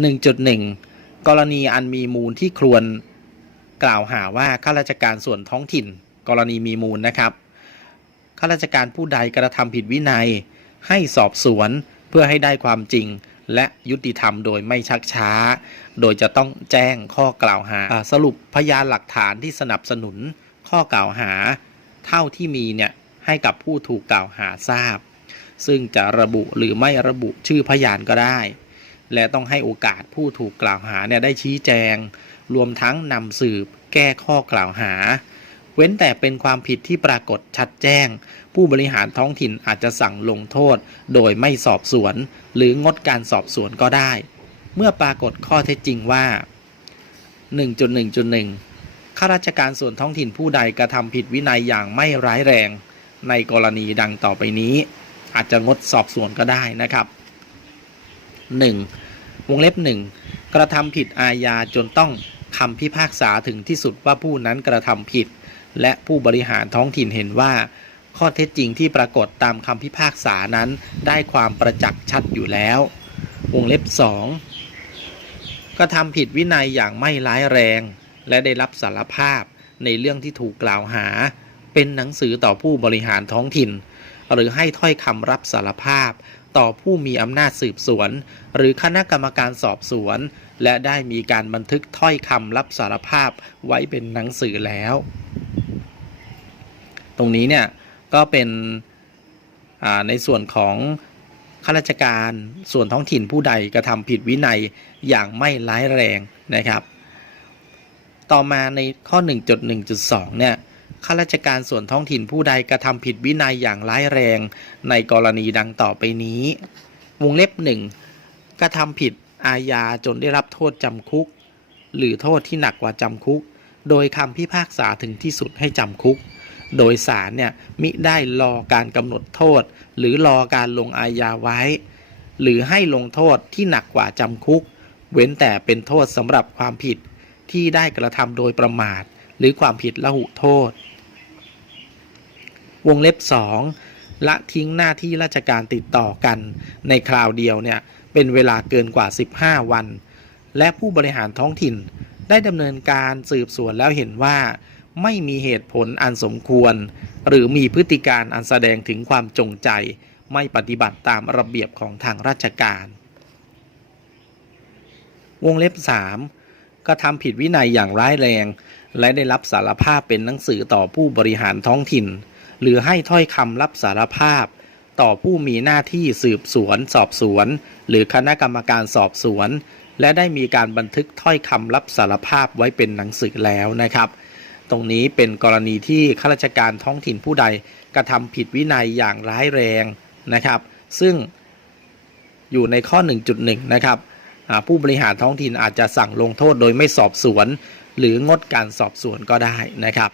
1.1 กรณีอันมีมูลที่ครวนกล่าวหาว่าข้าราชการส่วนท้องถิ่น กรณีมีมูลนะครับข้าราชการผู้ใดกระทำผิดวินัย ให้สอบสวนเพื่อให้ได้ความจริง และยุติธรรมโดยไม่ชักช้า โดยจะต้องแจ้งข้อกล่าวหา สรุปพยานหลักฐานที่สนับสนุนข้อกล่าวหา เท่าที่มีเนี่ยให้กับผู้ถูกกล่าวหาทราบ ซึ่งจะระบุหรือไม่ระบุชื่อพยานก็ได้ และต้องให้โอกาสผู้ถูกกล่าวหาเนี่ยได้ชี้แจง รวมทั้งนำสืบแก้ข้อกล่าวหา เว้นแต่เป็นความผิดที่ปรากฏชัดแจ้ง ผู้บริหารท้องถิ่นอาจจะสั่งลงโทษ โดยไม่สอบสวน หรืองดการสอบสวนก็ได้ เมื่อปรากฏข้อเท็จจริงว่า 1.1.1 ข้าราชการส่วนท้องถิ่นผู้ใดกระทำผิดวินัยอย่างไม่ร้ายแรง ในกรณีดังต่อไปนี้ อาจจะงดสอบสวนก็ได้นะครับ 1. วงเล็บ1กระทำผิดอาญาจนต้องคำพิพากษาถึงที่สุดว่าผู้นั้นกระทำผิด และผู้บริหารท้องถิ่นเห็นว่า ข้อเท็จจริงที่ปรากฏตามคำพิพากษานั้นได้ความประจักษ์ชัดอยู่แล้ว วงเล็บ2กระทำผิดวินัยอย่างไม่ร้ายแรง และได้รับสารภาพในเรื่องที่ถูกกล่าวหา เป็นหนังสือต่อผู้บริหารท้องถิ่น หรือให้ถ้อยคำรับสารภาพ ต่อผู้มีอำนาจสืบสวน หรือคณะกรรมการสอบสวน และได้มีการบันทึกถ้อยคำรับสารภาพไว้เป็นหนังสือแล้ว ตรงนี้เนี่ยก็เป็นในส่วนของข้าราชการส่วนท้องถิ่นผู้ใดกระทำผิดวินัยอย่างไม่ร้ายแรงนะครับ ต่อมาในข้อ 1.1.2 เนี่ย ข้าราชการส่วนท้องถิ่นผู้ใดกระทำผิดวินัยอย่างร้ายแรง ในกรณีดังต่อไปนี้ วงเล็บหนึ่งกระทำผิดอาญาจนได้รับโทษจำคุก หรือโทษที่หนักกว่าจำคุก โดยคำพิพากษาถึงที่สุดให้จำคุก โดยศาลเนี่ยมิได้รอการกำหนดโทษ หรือรอการลงอาญาไว้ หรือให้ลงโทษที่หนักกว่าจำคุก เว้นแต่เป็นโทษสำหรับความผิดที่ได้กระทำโดยประมาท หรือความผิดละหุโทษ วงเล็บ 2 ละทิ้งหน้าที่ราชการติดต่อกัน ในคราวเดียวเนี่ยเป็นเวลาเกินกว่า 15 วัน และผู้บริหารท้องถิ่นได้ดำเนินการสืบสวนแล้วเห็นว่า ไม่มีเหตุผลอันสมควร หรือมีพฤติการอันแสดงถึงความจงใจ ไม่ปฏิบัติตามระเบียบของทางราชการ วงเล็บ 3ก็ทำผิดวินัยอย่างร้ายแรง และได้รับสารภาพเป็นหนังสือต่อผู้บริหารท้องถิ่น หรือให้ถ้อยคำรับสารภาพ ต่อผู้มีหน้าที่สืบสวน สอบสวน หรือคณะกรรมการสอบสวน และได้มีการบันทึกถ้อยคำรับสารภาพไว้เป็นหนังสือแล้วนะครับ ตรงนี้เป็นกรณีที่ข้าราชการท้องถิ่นผู้ใดกระทำผิดวินัยอย่างร้ายแรงนะครับ ซึ่งอยู่ในข้อ 1.1 นะครับผู้บริหารท้องถิ่นอาจจะสั่งลงโทษโดยไม่สอบสวน หรืองดการสอบสวนก็ได้นะครับ